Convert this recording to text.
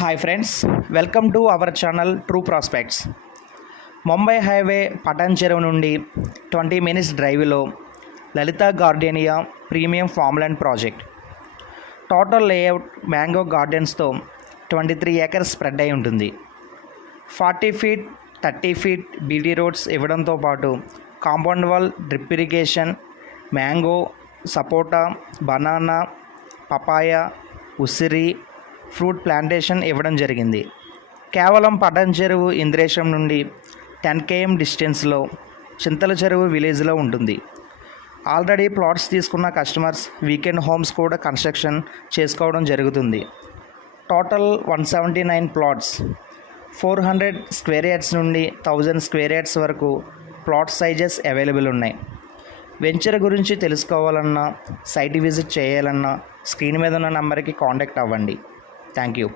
Hi friends, welcome to our channel true prospects. Mumbai highway Patancheru నుండి 20 minutes డ్రైవ్లో Lalitha gardenia premium farmland project. Total layout mango గార్డెన్స్తో 23 acres spread అయి ఉంటుంది. 40 feet 30 feet BT roads ఇవ్వడంతో పాటు compound wall, drip irrigation, mango, sapota, banana, papaya, ఉసిరి, fruit plantation ఇవ్వడం జరిగింది. కేవలం పటాన్ చెరువు ఇంద్రేశం నుండి 10 km డిస్టెన్స్లో చింతల చెరువు విలేజ్లో ఉంటుంది. ఆల్రెడీ ప్లాట్స్ తీసుకున్న కస్టమర్స్ వీకెండ్ హోమ్స్ కూడా కన్స్ట్రక్షన్ చేసుకోవడం జరుగుతుంది. టోటల్ 179 ప్లాట్స్, 400 square yards నుండి 1000 square yards వరకు ప్లాట్ సైజెస్ అవైలబుల్ ఉన్నాయి. వెంచర్ గురించి తెలుసుకోవాలన్నా, సైట్ విజిట్ చేయాలన్నా స్క్రీన్ మీద ఉన్న నెంబర్కి కాంటాక్ట్ అవ్వండి. Thank you.